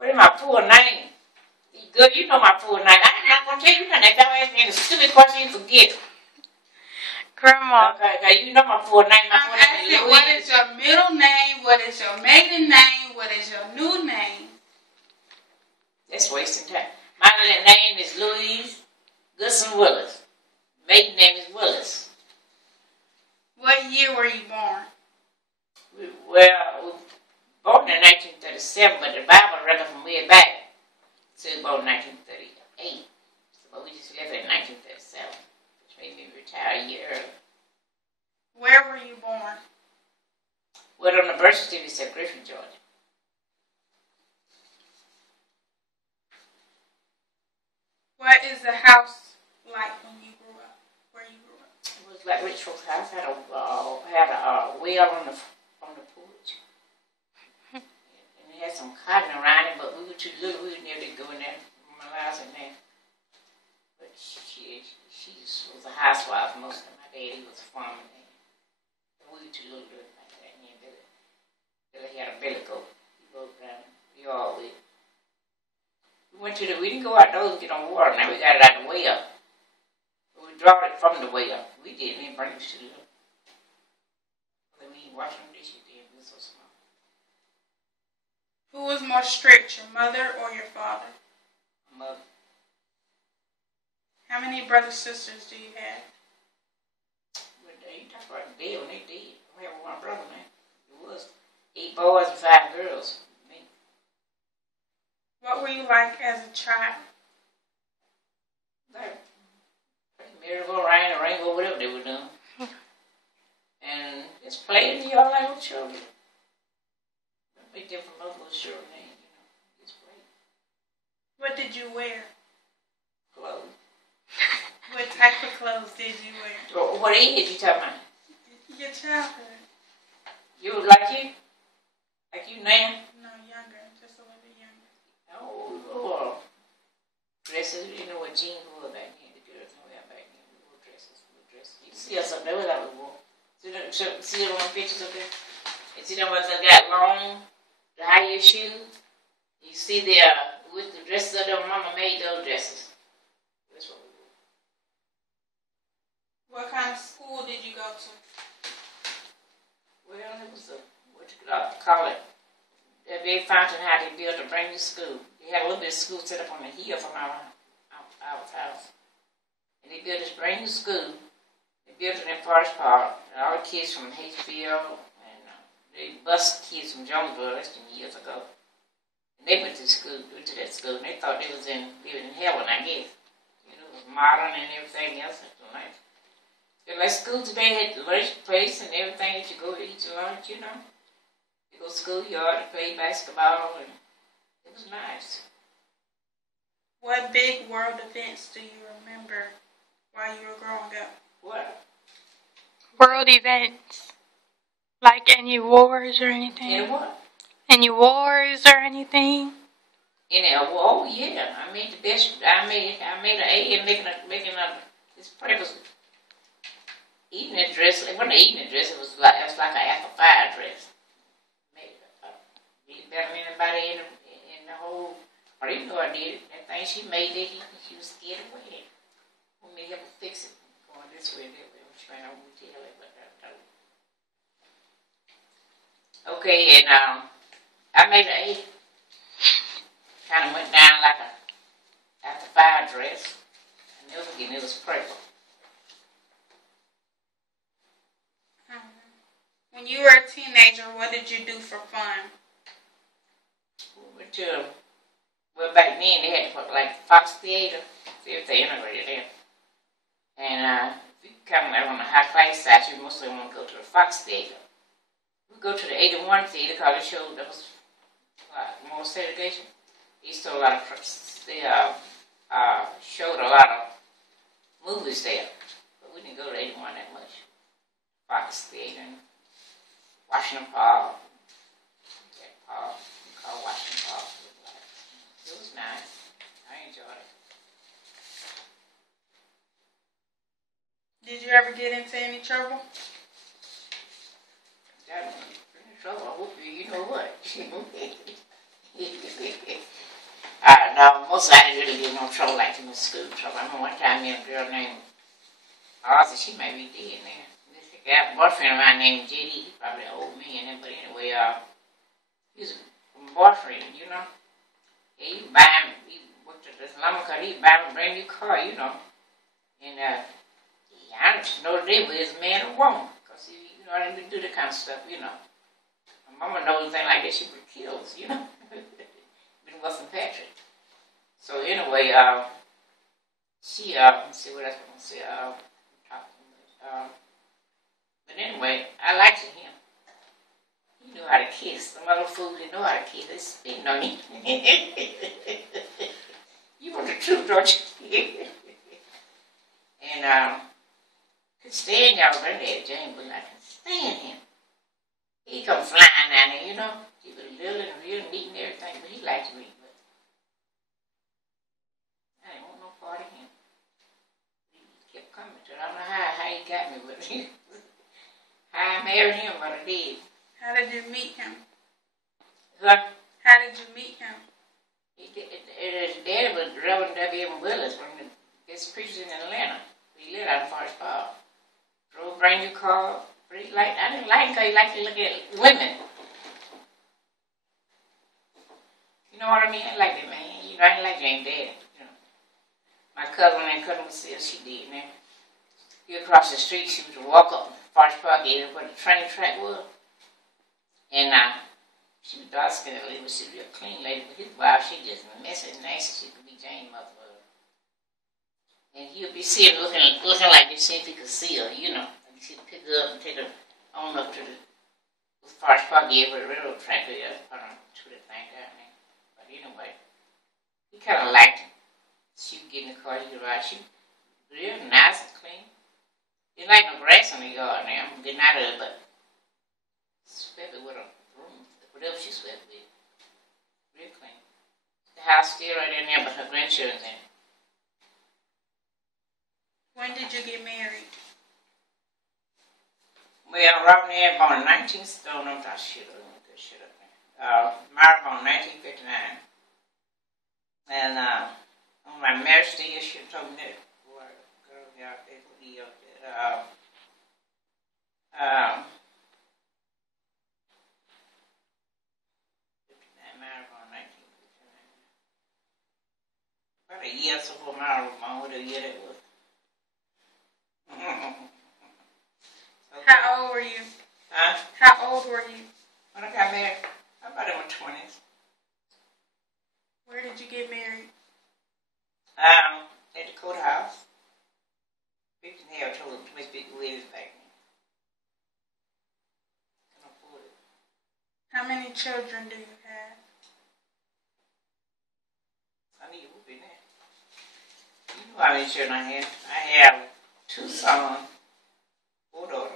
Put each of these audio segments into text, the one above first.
What is my full name? Girl, you know my full name. I'm not going to tell you nothing. If y'all ask me a stupid question, you forget. Grandma. Okay, you know my full name. My full name is Louise. What is your middle name? What is your maiden name? What is your new name? That's wasting time. My name is Louise Goodson Willis. Maiden name is Willis. What year were you born? Well, born in 1937, but the Bible record from way back says born in 1938. So we just left it in 1937, which made me retire a year early. Where were you born? Well, on the birth certificate, it said Griffin, Georgia. What is the house like when you grew up? Where you grew up? It was like rich folks' house. Had a well on the porch, and it had some cotton around it. But we were too little. We would never go in there. My house in there. But she was a housewife most of my daddy was a farmer. We were too little to do it like that. And then Billy had a billy goat. He rode around the yard with. We didn't go outdoors and get on water. Now we got it out the well. But we drawed it from the well. We didn't bring it to the well. We washing dishes then. We were so small. Who was more strict, your mother or your father? My mother. How many brothers and sisters do you have? Well, they talk about the dead when they did. I have one brother, man. It was 8 boys and 5 girls. Me. What were you like as a child? Like merry-go-round and rainbow, whatever they were doing. And just playing in the yard like little children. Don't be different from little children, just play. What did you wear? Clothes. What type of clothes did you wear? What age you talking about? Your childhood. You was like you? Like you now? No, younger. Just a little bit younger. Oh, dresses. You know what jeans were back then. The girls know that back then. We wore dresses. You see us up there with our wore. See them on pictures up there? You see them ones that got long, the high heel shoes? You see with the dresses of them, mama made those dresses. That's what we wore. What kind of school did you go to? Well, it was what you call it. That big fountain house they built a brand new school. They had a little bit of school set up on the hill from our house. And they built this brand new school. They built it in Forest Park. And all the kids from Hatesville, and they bused kids from Jonesboro less than years ago. And they went to that school, and they thought they was living in heaven, I guess. You know, it was modern and everything else. It was nice. Like school today had the lunch place and everything that you go to eat your lunch, you know. You go to schoolyard to play basketball, and it was nice. What big world events do you remember while you were growing up? What? World events. Like any wars or anything? Any what? Any wars or anything? Oh yeah. I made the best. I made an A in making this purpose. Evening dress. It wasn't an evening dress. It was like an after 5 dress. Did better than anybody in the whole. I didn't know I did it. That thing she made it. She was scared away. Want me to help her fix it. Going this way, that way. I'm trying to tell it, but okay, and I made an 8. Kind of went down like a after 5 dress. I never forget. It was purple. When you were a teenager, what did you do for fun? Well, back then they had to put like Fox Theater, see if they integrated there. And if you come on the high class side, you mostly want to go to the Fox Theater. We go to the 81 Theater because it showed there was more segregation. They used to a lot of they showed a lot of movies there, but we didn't go to 81 that much. Fox Theater. Washington Park. We call Washington Park. It was nice. I enjoyed it. Did you ever get into any trouble? Got in trouble. I hope you know what. most I didn't really get no trouble like in the school trouble. I remember one time me and a girl named Arthur, she may be dead now. This guy, boyfriend of mine named JD, he probably an old man, but anyway, he was a boyfriend, you know. Yeah, you buy him, he worked at this lumber car, he buy him a brand new car, you know. And I don't know today whether it's a man or woman, because you know, I didn't do that kind of stuff, you know. My mama knows anything like that, she would have killed us, you know. But it wasn't Patrick. So anyway, she, let me see what else I'm going to say, but anyway, I liked him. He knew how to kiss. Some other fool didn't know how to kiss. They spitting on him. You want the truth, don't you? And could stand y'all granddad James, but I can stand him. He come flying down there, you know. He was little and real neat and everything, but he liked me. But I didn't want no part of him. He kept coming to it. I don't know how he got me with him. How I married him, but I did. How did you meet him? Huh? How did you meet him? His daddy was Reverend W.M. Willis, one of the best preachers in Atlanta. He lived out in Forest Park. Drove a brand new car. Pretty light. I didn't like him because he liked to look at women. You know what I mean? I like that man. You know, I didn't like James' daddy. You know. My cousin named Cousin Lucille, she did, man. He across the street, she was to walk up Forest Park area where the train track was. And she was dark skinned lady, but she was a real clean lady. But his wife, she just messy and nasty. She could be James' mother. And he'll be sitting looking like this, see if he could see her, you know. And she'd pick her up and take her on up to the Forest Park area where the railroad track is. I don't know, to the thing down there. But anyway, he kind of liked him. She would get in the car, he would ride. She was real nice and clean. Didn't like no grass in the yard now. I'm getting out of it, but swept it with a broom, whatever she swept with. Real clean. The house still right in there, but her grandchildren's in it. When did you get married? Well, Robin had born in 19th, oh no, I should have looked that shit up there. Married born in 1959. And on my marriage day, she told me that, boy, girl, out there, he up there. Married born in 1959. About a year or so before my born, what a year that was. Okay. How old were you? Huh? How old were you? When I got married, about in my 20s. Where did you get married? At the courthouse. We didn't have too much big weddings back then. Couldn't afford it. How many children do you have? I need to whoop in there. You know how many children I have? I have 2 sons, 4 daughters.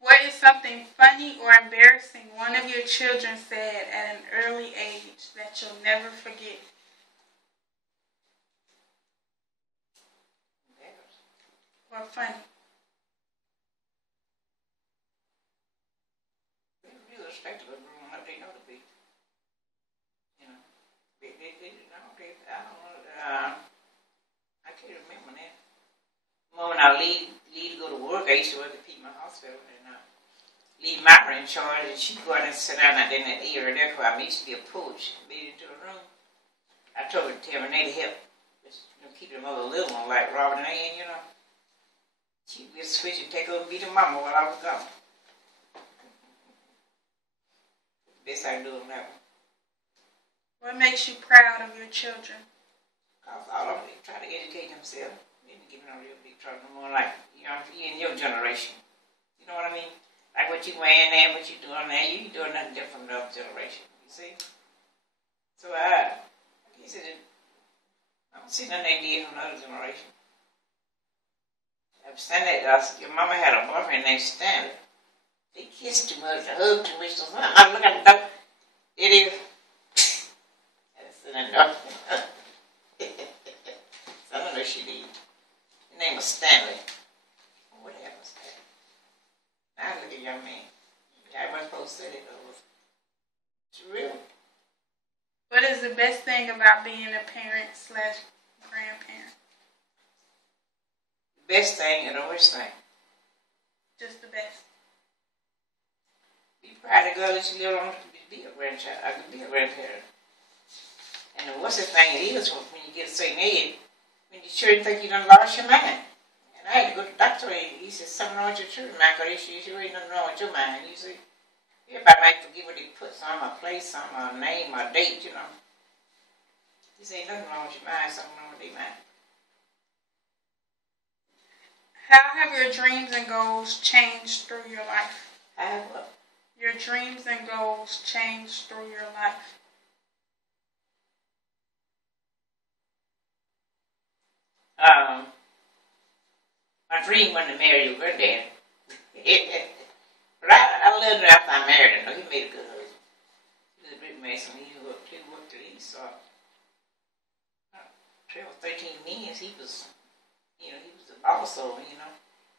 What is something funny or embarrassing one of your children said at an early age that you'll never forget? Embarrassing. Or funny? They're real respectable growing up. They know to be. You know. I don't know. I can't remember that. When I leave to go to work, I used to work at Piedmont Hospital, and leave Myra in charge, and she'd go out and sit down out in that area there where I used to be a porch, made into a room. I told her to tell Renee to help, just, keep them other little one like Robert and Ann, you know. She'd be a switch and take over and be the mama while I was gone. The best I can do on that one. What makes you proud of your children? Because all of them try to educate themselves. They didn't get no real big trouble no more like, in your generation. You know what I mean? Like what you wearing there, what you doing there, you ain't doing nothing different from the other generation. You see? So I guess I don't see nothing they did from the other generation. Stanley, your mama had a boyfriend named Stanley. They kissed too much, they hugged too much. I look at the door. It is. I don't know if she did. Her name was Stanley. What happened, Stanley? Now look at young man. I wasn't supposed to say that, though. is the best thing about being a parent / grandparent? The best thing and the worst thing. Just the best. Be proud of the girl that you live on to be a grandchild. I could be a grandparent. And the worst thing it is when you get a certain age, when you sure think you done lost your mind. And I had to go to the doctor and he said, something wrong with your children, Michael. You sure ain't nothing wrong with your mind. You see, everybody might forget what they put some, or place some, or name, or date, you know. He said, ain't nothing wrong with your mind, something wrong with their mind. How have your dreams and goals changed through your life? I have what? Your dreams and goals changed through your life. My dream wasn't to marry your granddad. But I loved him after I married him. He made a good husband. He was a brick mason. He worked till he saw 12 or 13 years. He was the boss, so,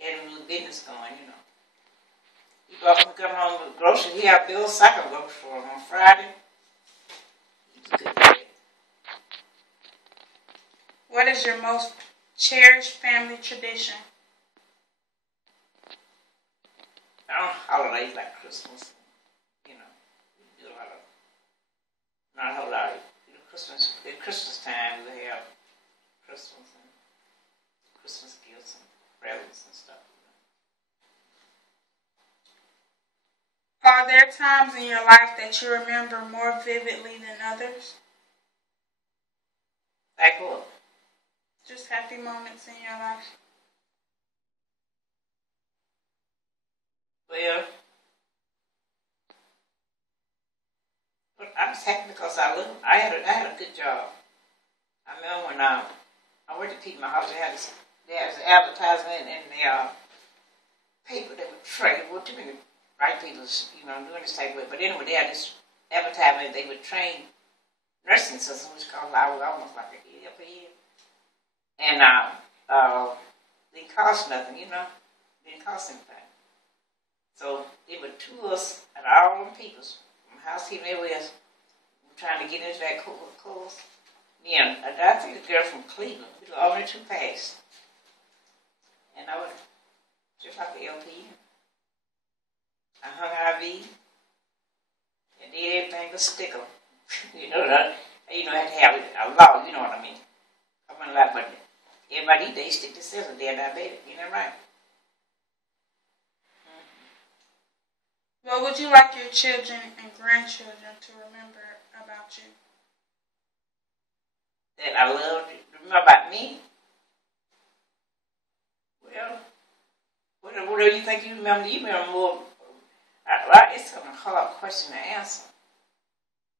had a little business going, He go up and come home with groceries. He had Bill's cycle groceries for him on Friday. He was a good dad. What is your most cherished family tradition? Holidays like Christmas, we do a lot of, not a whole lot of, Christmas, at Christmas time we have Christmas and Christmas gifts and presents and stuff. Are there times in your life that you remember more vividly than others? Like what? Just happy moments in your life. Well, but I was happy because I had a good job. I remember when I worked at Pete my house, there was an advertisement in the paper that would train. Well, too many white people, doing this type of way. But anyway, they had this advertisement. They would train nursing assistants, which called I was almost like a year per year. And didn't cost nothing, didn't cost anything. So they would tour us at all them peoples from housekeeping everywhere else, trying to get into that course. Yeah, I think a girl from Cleveland. We were only 2 passed. And I was just like the LP. I hung IV and did everything but stickle. I had to have a law, you know what I mean. I wasn't like, but everybody they stick to scissors, they're diabetic, you know right? What would you like your children and grandchildren to remember about you? That I love to remember about me? Well, whatever you think you remember more. It's a hard question to answer.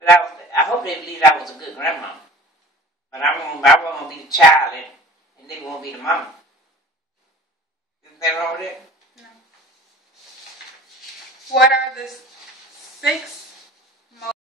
But I hope they believe I was a good grandma. But I want to be the child and they won't be the mama. Isn't that wrong with that? No. What are the 6